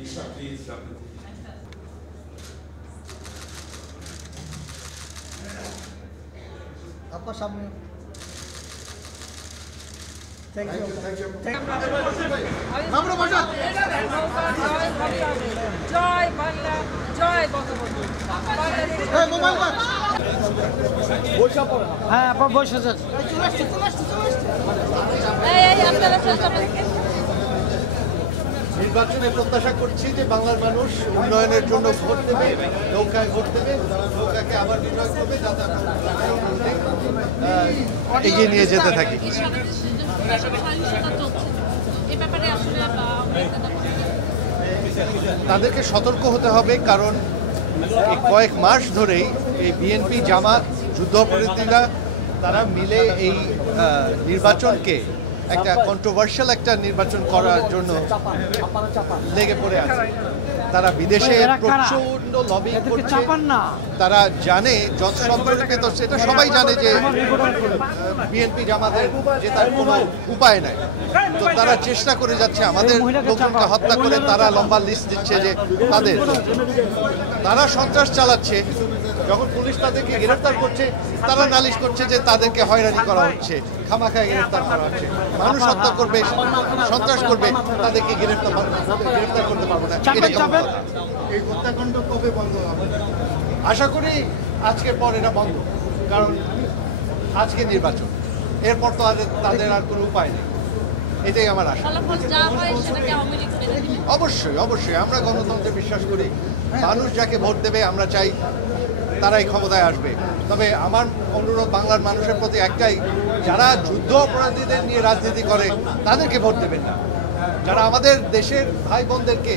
Lisa, please. আপনার সামনে thank you thank you Joy Bangla Joy Bangabandhu হ্যাঁ আপনার বসে এই আপনারা নির্বাচনে প্রত্যাশা করছি যে বাংলার মানুষ উন্নয়নের জন্য ভোট দেবে নৌকায় ভোট দেবে নৌকাকে আবার বিজয় করবে যাতে এগিয়ে নিয়ে যেতে থাকি। তাদেরকে সতর্ক হতে হবে কারণ কয়েক মাস ধরেই এই বিএনপি জামাত যুদ্ধাপরাধীরা তারা মিলে এই নির্বাচনকে একটা কন্ট্রোভার্সিয়াল একটা নির্বাচন করার জন্য লেগে পড়ে আছে। তারা বিদেশে প্রচণ্ড লবি করছে। তারা জানে যত সম্পর্কে তো সেটা সবাই জানে যে বিএনপি জামাতের যে তার কোনো উপায় নাই। তো তারা চেষ্টা করে যাচ্ছে আমাদের লোকজনকে হত্যা করে তারা লম্বা লিস্ট দিচ্ছে যে তাদের। তারা সন্ত্রাস চালাচ্ছে। যখন পুলিশ তাদেরকে গ্রেফতার করছে তারা নালিশ করছে যে তাদেরকে হয়রানি করা হচ্ছে খামাখায় গ্রেফতার করা হচ্ছে। মানুষ হত্যা করবে সন্ত্রাস করবে তাদেরকে গ্রেফতার গ্রেফতার করতে পারব না? এই হত্যাকাণ্ড কবে বন্ধ হবে? আশা করি আজকের পর এটা বন্ধ কারণ আজকে নির্বাচন। এরপর তো আর তাদের আর কোনো উপায় নেই। এটাই আমার আশা। অবশ্যই অবশ্যই। আমরা গণতন্ত্রে বিশ্বাস করি। মানুষ যাকে ভোট দেবে আমরা চাই তারাই ক্ষমতায় আসবে। তবে আমার অনুরোধ বাংলার মানুষের প্রতি একটাই, যারা যুদ্ধ অপরাধীদের নিয়ে রাজনীতি করে, তাদেরকে ভোট দেবেন না। যারা আমাদের দেশের ভাই বোনদেরকে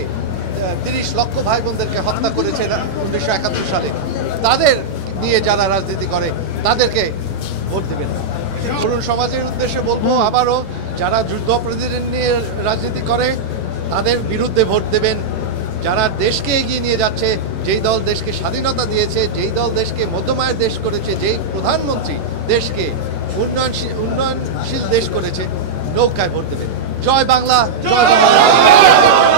তিরিশ লক্ষ ভাই বোনদেরকে হত্যা করেছে উনিশশো একাত্তর সালে, তাদের নিয়ে যারা রাজনীতি করে, তাদেরকে ভোট দেবেন না। তরুণ সমাজের উদ্দেশ্যে বলব আবারও, যারা যুদ্ধ অপরাধীদের নিয়ে রাজনীতি করে, তাদের বিরুদ্ধে ভোট দেবেন যারা দেশকে এগিয়ে নিয়ে যাচ্ছে, যেই দল দেশকে স্বাধীনতা দিয়েছে, যেই দল দেশকে মধ্যমায়ের দেশ করেছে, যেই প্রধানমন্ত্রী দেশকে উন্নয়নশীল উন্নয়নশীল দেশ করেছে, নৌকায় ভোট দেবে। জয় বাংলা জয় বাংলা।